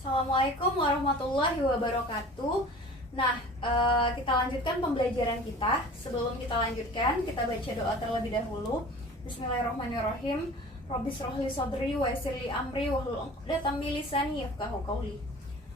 Assalamualaikum warahmatullahi wabarakatuh. Nah, kita lanjutkan pembelajaran kita. Sebelum kita lanjutkan, kita baca doa terlebih dahulu. Bismillahirrahmanirrahim. Rabbi shrahli sadri wa yassir li amri wahlul 'uqdatam min lisani yafqahu qawli.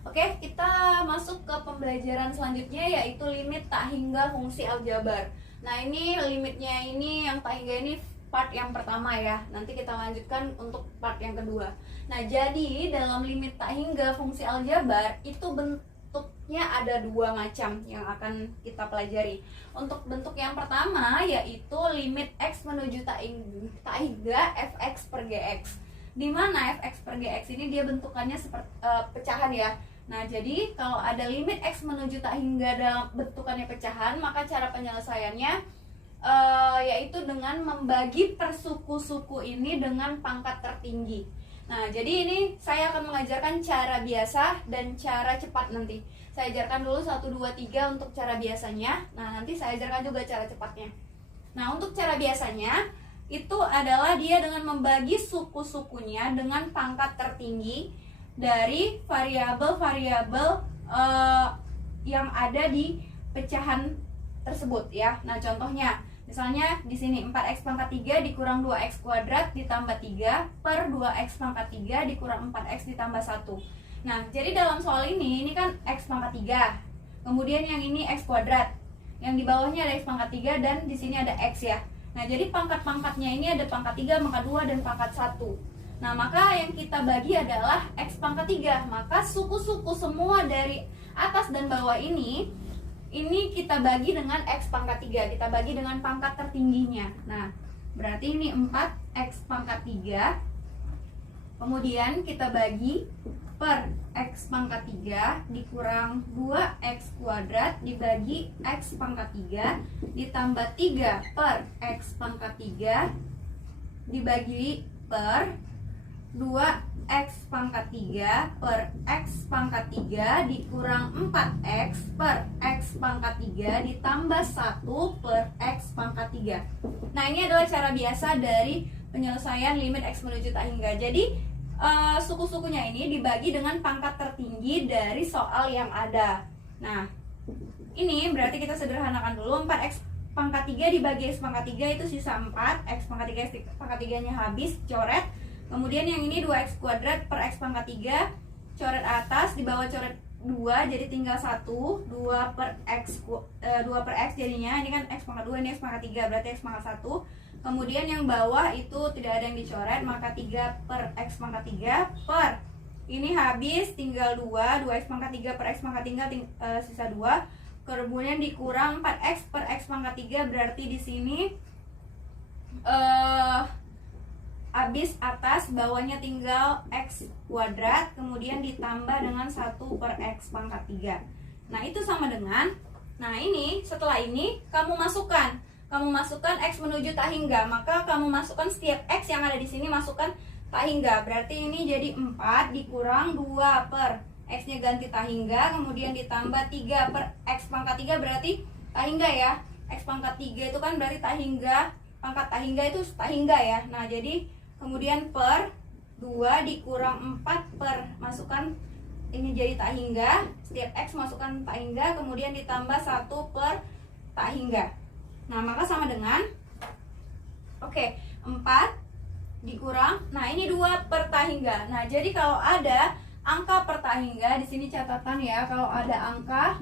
Oke, kita masuk ke pembelajaran selanjutnya, yaitu limit tak hingga fungsi aljabar. Nah, ini limitnya ini yang tak hingga ini part yang pertama ya. Nanti kita lanjutkan untuk part yang kedua. Nah, jadi dalam limit tak hingga fungsi aljabar itu bentuknya ada dua macam yang akan kita pelajari. Untuk bentuk yang pertama yaitu limit x menuju tak hingga fx per gx. Di mana fx per gx ini dia bentukannya seperti pecahan ya. Nah, jadi kalau ada limit x menuju tak hingga dalam bentukannya pecahan, maka cara penyelesaiannya yaitu dengan membagi per suku-suku ini dengan pangkat tertinggi. Nah, jadi ini saya akan mengajarkan cara biasa dan cara cepat nanti. Saya ajarkan dulu 1, 2, 3 untuk cara biasanya. Nah, nanti saya ajarkan juga cara cepatnya. Nah, untuk cara biasanya itu adalah dia dengan membagi suku-sukunya dengan pangkat tertinggi dari variabel-variabel yang ada di pecahan tersebut ya. Nah, contohnya misalnya di sini 4x pangkat 3 dikurang 2x kuadrat ditambah 3 per 2x pangkat 3 dikurang 4x ditambah 1. Nah, jadi dalam soal ini kan x pangkat 3. Kemudian yang ini x kuadrat. Yang di bawahnya ada x pangkat 3 dan di sini ada x ya. Nah, jadi pangkat-pangkatnya ini ada pangkat 3, pangkat 2 dan pangkat 1. Nah, maka yang kita bagi adalah x pangkat 3. Maka suku-suku semua dari atas dan bawah ini kita bagi dengan x pangkat 3, kita bagi dengan pangkat tertingginya. Nah, berarti ini 4x pangkat 3. Kemudian kita bagi per x pangkat 3 dikurang 2x kuadrat dibagi x pangkat 3 ditambah 3 per x pangkat 3 dibagi per 2x pangkat 3 per x pangkat 3 dikurang 4x per x pangkat 3 ditambah 1 per x pangkat 3. Nah, ini adalah cara biasa dari penyelesaian limit x menuju tak hingga. Jadi suku-sukunya ini dibagi dengan pangkat tertinggi dari soal yang ada. Nah, ini berarti kita sederhanakan dulu. 4x pangkat 3 dibagi x pangkat 3 itu sisa 4. X pangkat 3, x pangkat 3 nya habis, coret. Kemudian yang ini 2x kuadrat per x pangkat 3, coret atas, di bawah coret 2, jadi tinggal 1, 2 per x jadinya, ini kan x pangkat 2, ini x pangkat 3, berarti x pangkat 1. Kemudian yang bawah itu tidak ada yang dicoret, maka 3 per x pangkat 3 per, ini habis, tinggal 2, 2x pangkat 3 per x pangkat 3, sisa 2. Kemudian dikurang 4x per x pangkat 3, berarti di sini habis atas, bawahnya tinggal x kuadrat, kemudian ditambah dengan 1 per x pangkat 3. Nah, itu sama dengan, nah ini, setelah ini kamu masukkan x menuju tak hingga, maka kamu masukkan setiap x yang ada di sini, masukkan tak hingga. Berarti ini jadi 4 dikurang 2 per x nya ganti tak hingga, kemudian ditambah 3 per x pangkat 3, berarti tak hingga ya. X pangkat 3 itu kan berarti tak hingga, pangkat tak hingga itu tak hingga ya. Nah, jadi kemudian per 2 dikurang 4 per, masukkan ini jadi tak hingga, setiap x masukkan tak hingga, kemudian ditambah 1 per tak hingga. Nah, maka sama dengan 4 dikurang, nah ini 2 per tak hingga. Nah, jadi kalau ada angka per tak hingga, di sini catatan ya, kalau ada angka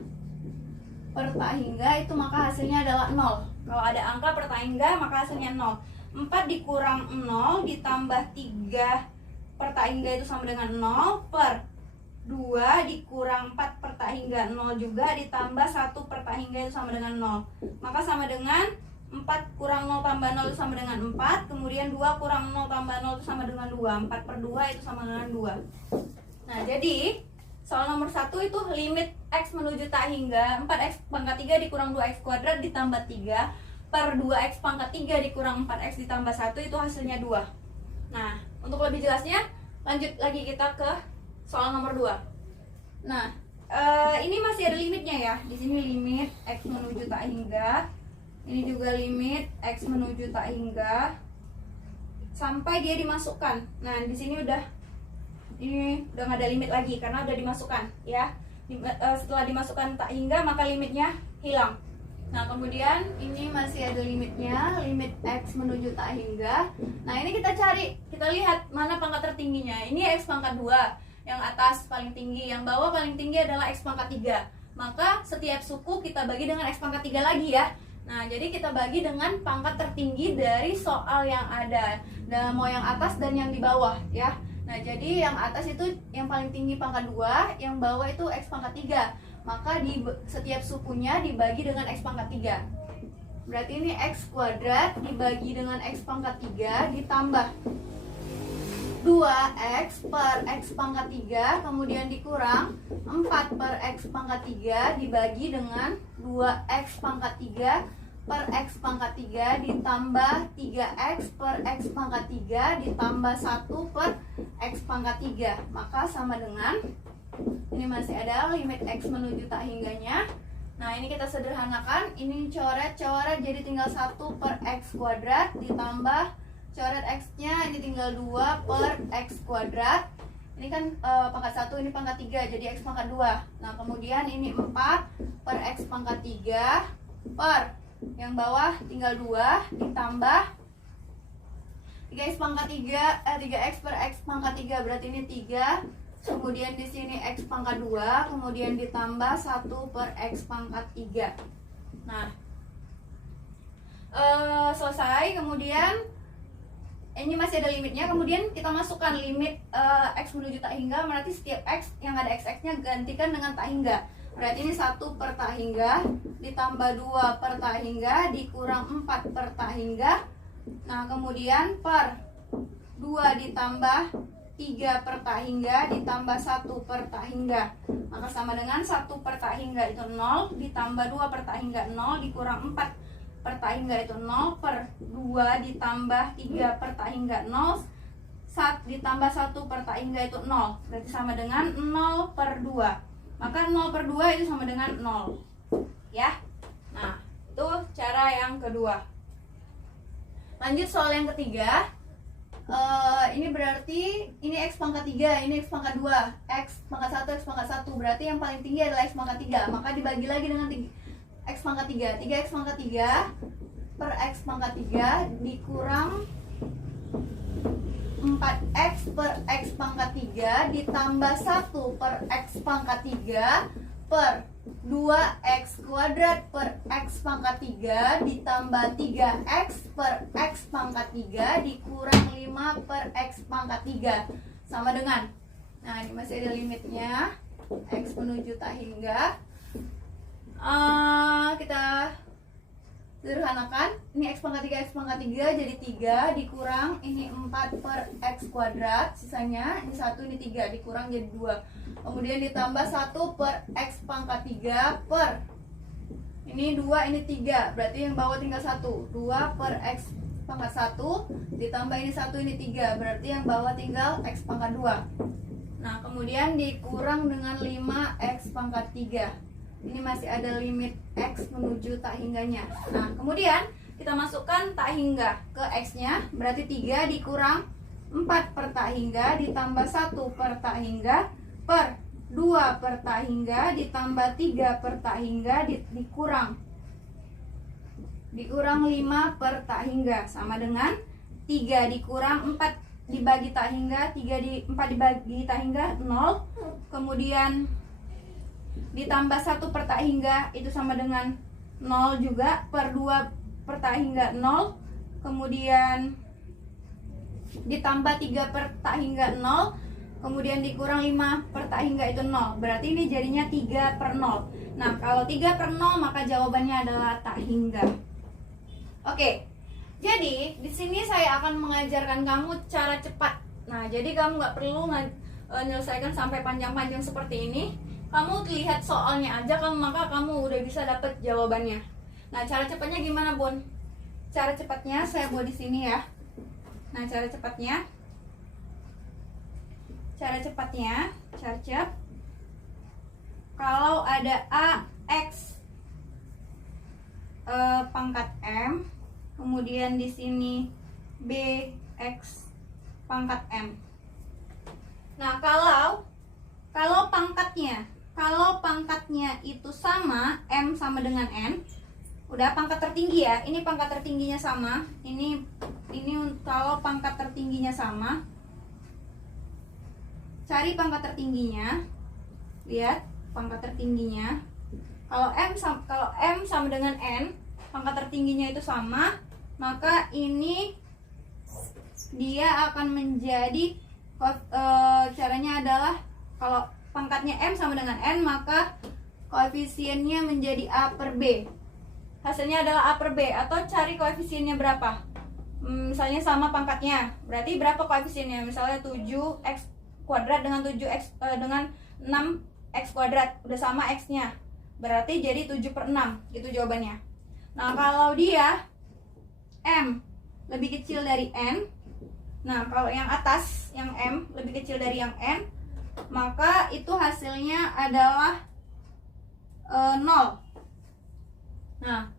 per tak hingga itu maka hasilnya adalah 0. Kalau ada angka per tak hingga maka hasilnya 0. 4 dikurang 0 ditambah 3 per tak hingga itu sama dengan 0 per 2 dikurang 4 per tak hingga 0 juga ditambah 1 per tak hingga itu sama dengan 0. Maka sama dengan 4 kurang 0 tambah 0 itu sama dengan 4. Kemudian 2 kurang 0 tambah 0 itu sama dengan 2. 4 per 2 itu sama dengan 2. Nah, jadi soal nomor 1 itu limit x menuju tak hingga 4x pangkat 3 dikurang 2x kuadrat ditambah 3 per 2x pangkat 3 dikurang 4x ditambah 1 itu hasilnya 2. Nah, untuk lebih jelasnya lanjut lagi kita ke soal nomor 2. Nah, ini masih ada limitnya ya. Di sini limit x menuju tak hingga. Ini juga limit x menuju tak hingga sampai dia dimasukkan. Nah, di sini udah ini udah nggak ada limit lagi karena udah dimasukkan ya. Setelah dimasukkan tak hingga maka limitnya hilang. Nah kemudian ini masih ada limitnya, limit X menuju tak hingga. Nah ini kita cari, kita lihat mana pangkat tertingginya. Ini X pangkat 2, yang atas paling tinggi, yang bawah paling tinggi adalah X pangkat 3. Maka setiap suku kita bagi dengan X pangkat 3 lagi ya. Nah jadi kita bagi dengan pangkat tertinggi dari soal yang ada. Dan mau yang atas dan yang di bawah ya. Nah jadi yang atas itu yang paling tinggi pangkat 2, yang bawah itu X pangkat 3. Maka di setiap sukunya dibagi dengan X pangkat 3. Berarti ini X kuadrat dibagi dengan X pangkat 3 ditambah 2X per X pangkat 3, kemudian dikurang 4 per X pangkat 3 dibagi dengan 2X pangkat 3 per X pangkat 3 ditambah 3X per X pangkat 3 ditambah 1 per X pangkat 3. Maka sama dengan, ini masih ada limit X menuju tak hingganya. Nah ini kita sederhanakan, ini coret-coret jadi tinggal 1 per X kuadrat ditambah coret X-nya, ini tinggal 2 per X kuadrat. Ini kan pangkat 1, ini pangkat 3, jadi X pangkat 2. Nah kemudian ini 4 per X pangkat 3 per yang bawah tinggal 2 ditambah 3X pangkat 3, 3X per X pangkat 3, berarti ini 3. Kemudian di sini X pangkat 2, kemudian ditambah 1 per X pangkat 3. Nah selesai. Kemudian ini masih ada limitnya, kemudian kita masukkan limit X menuju tak hingga. Berarti setiap X yang ada XX-nya gantikan dengan tak hingga. Berarti ini 1 per tak hingga ditambah 2 per tak hingga dikurang 4 per tak hingga. Nah kemudian per 2 ditambah 3 per tak hingga ditambah 1 per tak hingga. Maka sama dengan 1 per tak hingga itu 0 ditambah 2 per tak hingga 0 dikurang 4 per tak hingga itu 0 per 2 ditambah 3 per tak hingga 0 ditambah 1 per tak hingga itu 0. Berarti sama dengan 0 per 2. Maka 0 per 2 itu sama dengan 0 ya. Nah itu cara yang kedua. Lanjut soal yang ketiga. Ini berarti ini X pangkat 3, ini X pangkat 2, X pangkat 1, X pangkat 1. Berarti yang paling tinggi adalah X pangkat 3. Maka dibagi lagi dengan X pangkat 3. 3X pangkat 3 per X pangkat 3 dikurang 4X per X pangkat 3 ditambah 1 per X pangkat 3 per 2X kuadrat per X pangkat 3 ditambah 3X per X pangkat 3 dikurang 5 per X pangkat 3 sama dengan, nah ini masih ada limitnya X menuju tak hingga. Kita sederhanakan, ini X pangkat 3 X pangkat 3 jadi 3 dikurang ini 4 per X kuadrat, sisanya ini 1 ini 3 dikurang jadi 2. Kemudian ditambah 1 per X pangkat 3 per ini 2 ini 3, berarti yang bawah tinggal 1. 2 per X pangkat 1 ditambah ini 1 ini 3, berarti yang bawah tinggal X pangkat 2. Nah kemudian dikurang dengan 5X pangkat 3. Ini masih ada limit X menuju tak hingganya. Nah kemudian kita masukkan tak hingga ke X-nya. Berarti 3 dikurang 4 per tak hingga ditambah 1 per tak hingga per 2 per tak hingga ditambah 3 per tak hingga dikurang 5 per tak hingga sama dengan 3 dikurang 4 dibagi tak hingga, 4 dibagi tak hingga 0. Kemudian ditambah 1 per tak hingga itu sama dengan 0 juga, per 2 per tak hingga 0. Kemudian ditambah 3 per tak hingga 0. Kemudian dikurang 5 per tak hingga itu 0. Berarti ini jadinya 3 per 0. Nah kalau 3 per 0 maka jawabannya adalah tak hingga. Oke, jadi di sini saya akan mengajarkan kamu cara cepat. Nah jadi kamu nggak perlu menyelesaikan sampai panjang-panjang seperti ini. Kamu lihat soalnya aja, maka kamu udah bisa dapat jawabannya. Nah, cara cepatnya gimana, Bun? Cara cepatnya saya buat di sini ya. Nah, cara cepatnya, kalau ada AX pangkat M, kemudian di sini BX pangkat M. Nah, kalau pangkatnya itu sama, M sama dengan N, udah pangkat tertinggi ya. Ini pangkat tertingginya sama. Ini kalau pangkat tertingginya sama, cari pangkat tertingginya. Lihat pangkat tertingginya. Kalau M sama dengan N, pangkat tertingginya itu sama, maka ini dia akan menjadi caranya adalah kalau pangkatnya M sama dengan N, maka koefisiennya menjadi A per B. Hasilnya adalah A per B, atau cari koefisiennya berapa. Misalnya sama pangkatnya, berarti berapa koefisiennya? Misalnya 7x kuadrat dengan 7x dengan 6x kuadrat, udah sama x-nya. Berarti jadi 7 per 6, itu jawabannya. Nah, kalau dia M lebih kecil dari N, nah kalau yang atas, yang M lebih kecil dari yang N, maka itu hasilnya adalah 0. Nah,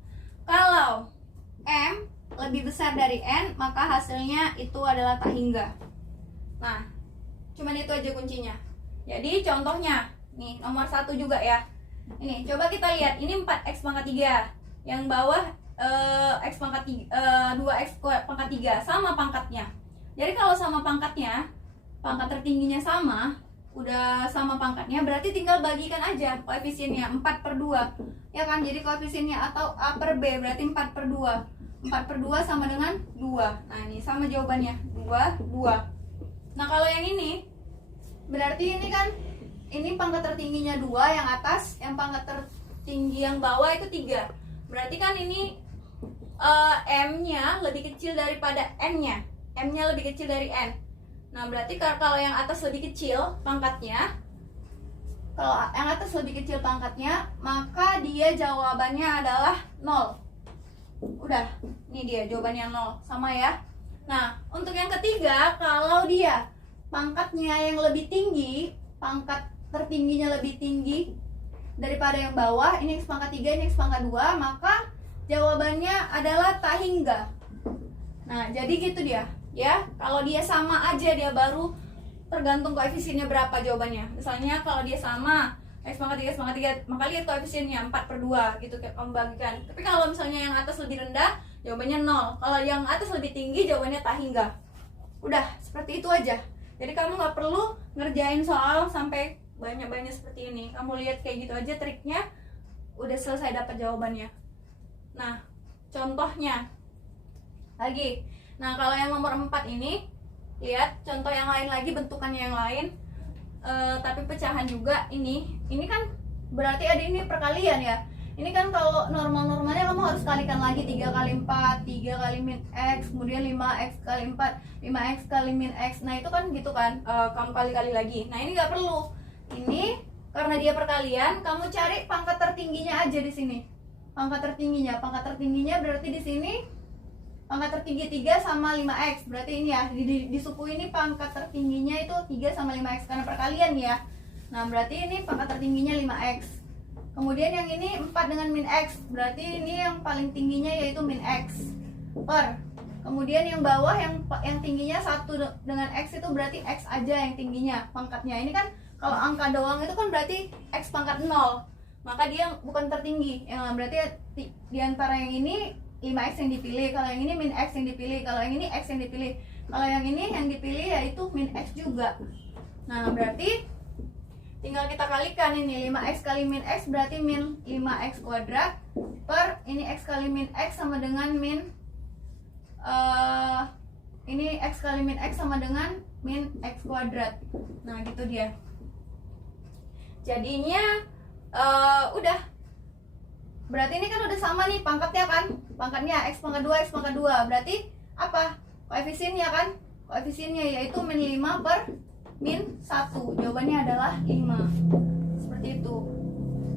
kalau M lebih besar dari N, maka hasilnya itu adalah tak hingga. Nah, cuman itu aja kuncinya. Jadi contohnya, nih nomor 1 juga ya. Ini, coba kita lihat, ini 4x pangkat 3. Yang bawah x pangkat 3, 2x pangkat 3, sama pangkatnya. Jadi kalau sama pangkatnya, pangkat tertingginya sama, udah sama pangkatnya, berarti tinggal bagikan aja koefisiennya 4 per 2, ya kan? Jadi koefisiennya atau A per B berarti 4 per 2. 4 per 2 sama dengan 2. Nah, ini sama jawabannya, 2, 2. Nah, kalau yang ini berarti ini kan, ini pangkat tertingginya 2 yang atas, yang pangkat tertinggi yang bawah itu 3. Berarti kan ini M-nya lebih kecil daripada N-nya. M-nya lebih kecil dari N. Nah, berarti kalau yang atas lebih kecil pangkatnya, maka dia jawabannya adalah 0. Udah, ini dia jawabannya 0, sama ya. Nah, untuk yang ketiga, kalau dia pangkatnya yang lebih tinggi, pangkat tertingginya lebih tinggi daripada yang bawah, ini x pangkat 3, ini x pangkat 2, maka jawabannya adalah tak hingga. Nah, jadi gitu dia. Ya, kalau dia sama aja, dia baru tergantung koefisiennya berapa jawabannya. Misalnya kalau dia sama x pangkat 3, x pangkat 3, maka lihat koefisiennya 4 per 2 gitu, kamu bagikan. Tapi kalau misalnya yang atas lebih rendah, jawabannya 0. Kalau yang atas lebih tinggi, jawabannya tak hingga. Udah, seperti itu aja. Jadi kamu nggak perlu ngerjain soal sampai banyak-banyak seperti ini. Kamu lihat kayak gitu aja triknya, udah selesai dapat jawabannya. Nah, contohnya lagi. Nah, kalau yang nomor 4 ini, lihat contoh yang lain lagi, bentukannya yang lain, tapi pecahan juga. Ini kan berarti ada ini perkalian ya. Ini kan kalau normal-normalnya kamu harus kalikan lagi 3 kali 4, 3 kali min x, kemudian 5x kali 4, 5x kali min x. Nah, itu kan gitu kan, kamu kali-kali lagi. Nah, ini nggak perlu. Ini karena dia perkalian, kamu cari pangkat tertingginya aja di sini. Pangkat tertingginya berarti di sini pangkat tertinggi 3 sama 5x. Berarti ini ya, di suku ini pangkat tertingginya itu 3 sama 5x karena perkalian ya. Nah, berarti ini pangkat tertingginya 5x. Kemudian yang ini 4 dengan min x, berarti ini yang paling tingginya yaitu min x per. Kemudian yang bawah yang tingginya 1 dengan x, itu berarti x aja yang tingginya pangkatnya. Ini kan kalau angka doang itu kan berarti x pangkat 0, maka dia bukan tertinggi. Berarti di antara yang ini 5x yang dipilih, kalau yang ini min x yang dipilih, kalau yang ini x yang dipilih, kalau yang ini yang dipilih yaitu min x juga. Nah, berarti tinggal kita kalikan ini, 5x kali min x berarti min 5x kuadrat per ini x kali min x sama dengan min ini x kali min x sama dengan min x kuadrat. Nah, gitu dia. Jadinya udah. Berarti ini kan udah sama nih pangkatnya kan? Pangkatnya x pangkat 2, x pangkat 2. Berarti apa? Koefisiennya kan? Koefisiennya yaitu min 5 per min 1. Jawabannya adalah 5. Seperti itu.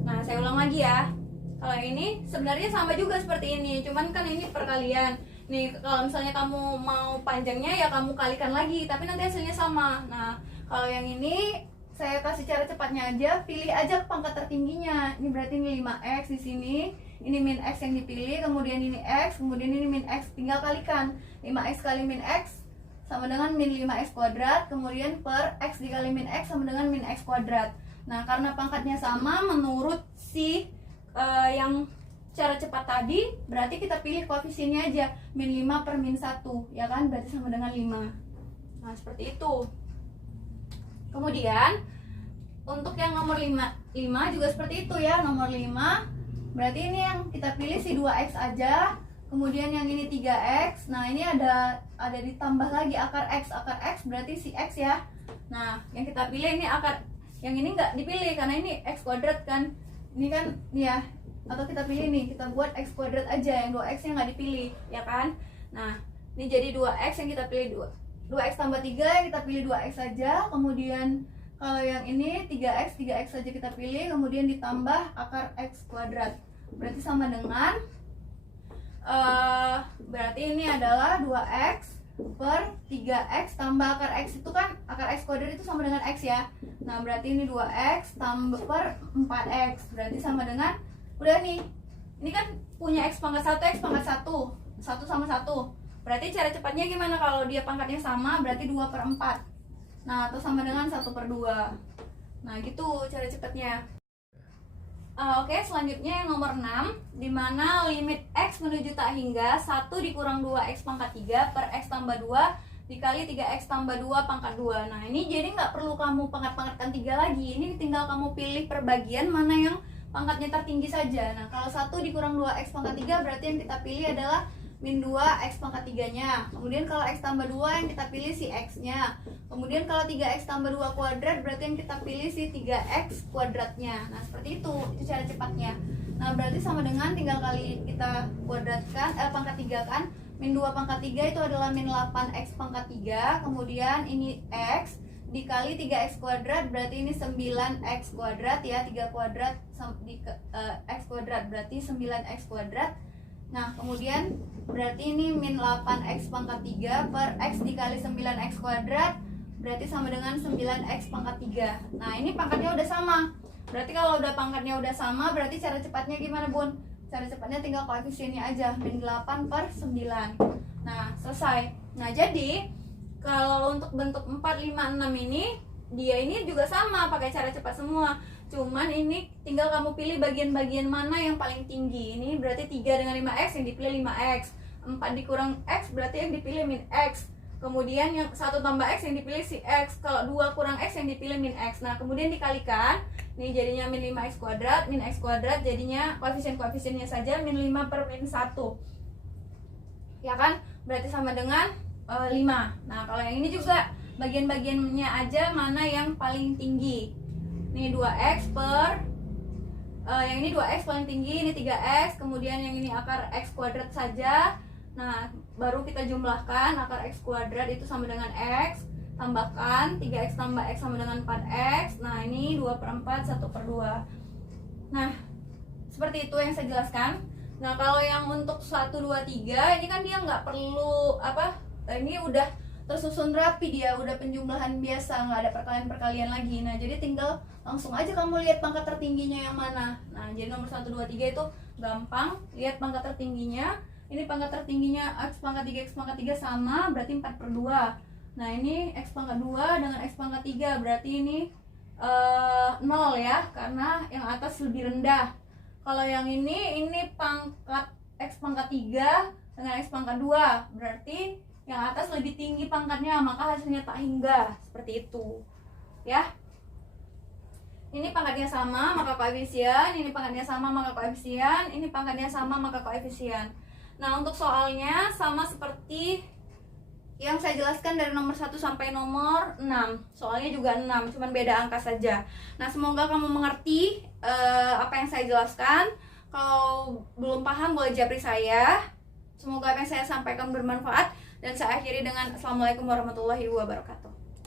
Nah, saya ulang lagi ya. Kalau ini sebenarnya sama juga seperti ini, cuman kan ini perkalian. Nih, kalau misalnya kamu mau panjangnya ya kamu kalikan lagi, tapi nanti hasilnya sama. Nah, kalau yang ini saya kasih cara cepatnya aja, pilih aja pangkat tertingginya. Ini berarti ini 5x di sini, ini min x yang dipilih, kemudian ini x, kemudian ini min x, tinggal kalikan. 5x kali min x sama dengan min 5x kuadrat, kemudian per x dikali min x sama dengan min x kuadrat. Nah, karena pangkatnya sama, menurut si yang cara cepat tadi, berarti kita pilih koefisiennya aja, min 5 per min 1, ya kan? Berarti sama dengan 5. Nah, seperti itu. Kemudian, untuk yang nomor 5 juga seperti itu ya, nomor 5, berarti ini yang kita pilih si 2x aja. Kemudian yang ini 3x. Nah, ini ada ditambah lagi akar x berarti si x ya. Nah, yang kita pilih ini akar, yang ini nggak dipilih karena ini x kuadrat kan. Ini kan ya, atau kita pilih nih, kita buat x kuadrat aja, yang 2x nya nggak dipilih, ya kan. Nah, ini jadi 2x yang kita pilih 2x tambah 3 yang kita pilih 2x saja. Kemudian kalau yang ini 3x saja kita pilih, kemudian ditambah akar x kuadrat. Berarti sama dengan berarti ini adalah 2x per 3x tambah akar x, itu kan akar x kuadrat itu sama dengan x ya. Nah, berarti ini 2x tambah per 4x, berarti sama dengan, udah nih, ini kan punya x pangkat 1, x pangkat 1 sama 1. Berarti cara cepatnya gimana kalau dia pangkatnya sama, berarti 2 per 4. Nah, atau sama dengan 1 per 2. Nah, gitu cara cepatnya. Oke, selanjutnya yang nomor 6, dimana limit x menuju tak hingga 1 dikurang 2x pangkat 3 per x tambah 2 dikali 3x tambah 2 pangkat 2. Nah, ini jadi nggak perlu kamu pangkat-pangkatkan 3 lagi. Ini tinggal kamu pilih perbagian mana yang pangkatnya tertinggi saja. Nah, kalau 1 dikurang 2x pangkat 3 berarti yang kita pilih adalah min 2x pangkat 3-nya. Kemudian kalau x tambah 2 yang kita pilih si x-nya. Kemudian kalau 3x tambah 2 kuadrat berarti yang kita pilih si 3x kuadratnya. Nah, seperti itu cara cepatnya. Nah, berarti sama dengan tinggal kali kita kuadratkan, pangkat 3 kan. Min 2 pangkat 3 itu adalah min 8x pangkat 3. Kemudian ini x dikali 3x kuadrat berarti ini 9x kuadrat ya. 3 kuadrat x kuadrat berarti 9x kuadrat. Nah, kemudian berarti ini min 8x pangkat 3 per x dikali 9x kuadrat berarti sama dengan 9x pangkat 3. Nah, ini pangkatnya udah sama. Berarti kalau udah pangkatnya udah sama, berarti cara cepatnya gimana, Bun? Cara cepatnya tinggal koefisiennya aja, min 8 per 9. Nah, selesai. Nah, jadi kalau untuk bentuk 4, 5, 6 ini, dia ini juga sama, pakai cara cepat semua. Cuman ini tinggal kamu pilih bagian-bagian mana yang paling tinggi. Ini berarti 3 dengan 5x yang dipilih 5x. 4 dikurang x berarti yang dipilih min x. Kemudian yang 1 tambah x yang dipilih si x. Kalau 2 kurang x yang dipilih min x. Nah, kemudian dikalikan. Ini jadinya min 5x kuadrat, min x kuadrat jadinya koefisien-koefisiennya saja min 5 per min 1. Ya kan? Berarti sama dengan 5. Nah, kalau yang ini juga bagian-bagiannya aja mana yang paling tinggi. Ini 2x per yang ini 2x paling tinggi, ini 3x, kemudian yang ini akar x kuadrat saja. Nah, baru kita jumlahkan akar x kuadrat itu sama dengan x, tambahkan 3x tambah x sama dengan 4x. Nah, ini 2 per 4, 1 per 2. Nah, seperti itu yang saya jelaskan. Nah, kalau yang untuk 1, 2, 3 ini kan dia nggak perlu ini udah tersusun rapi, dia udah penjumlahan biasa, nggak ada perkalian-perkalian lagi. Nah, jadi tinggal langsung aja kamu lihat pangkat tertingginya yang mana. Nah, jadi nomor 1, 2, 3 itu gampang, lihat pangkat tertingginya. Ini pangkat tertingginya x pangkat 3, x pangkat 3 sama, berarti 4 per 2. Nah, ini x pangkat 2 dengan x pangkat 3, berarti ini 0 ya, karena yang atas lebih rendah. Kalau yang ini pangkat x pangkat 3 dengan x pangkat 2, berarti yang atas lebih tinggi pangkatnya, maka hasilnya tak hingga. Seperti itu ya. Ini pangkatnya sama maka koefisien, ini pangkatnya sama maka koefisien, ini pangkatnya sama maka koefisien. Nah, untuk soalnya sama seperti yang saya jelaskan dari nomor 1 sampai nomor 6. Soalnya juga 6, cuman beda angka saja. Nah, semoga kamu mengerti apa yang saya jelaskan. Kalau belum paham boleh japri saya. Semoga apa yang saya sampaikan bermanfaat. Dan saya akhiri dengan Assalamualaikum warahmatullahi wabarakatuh.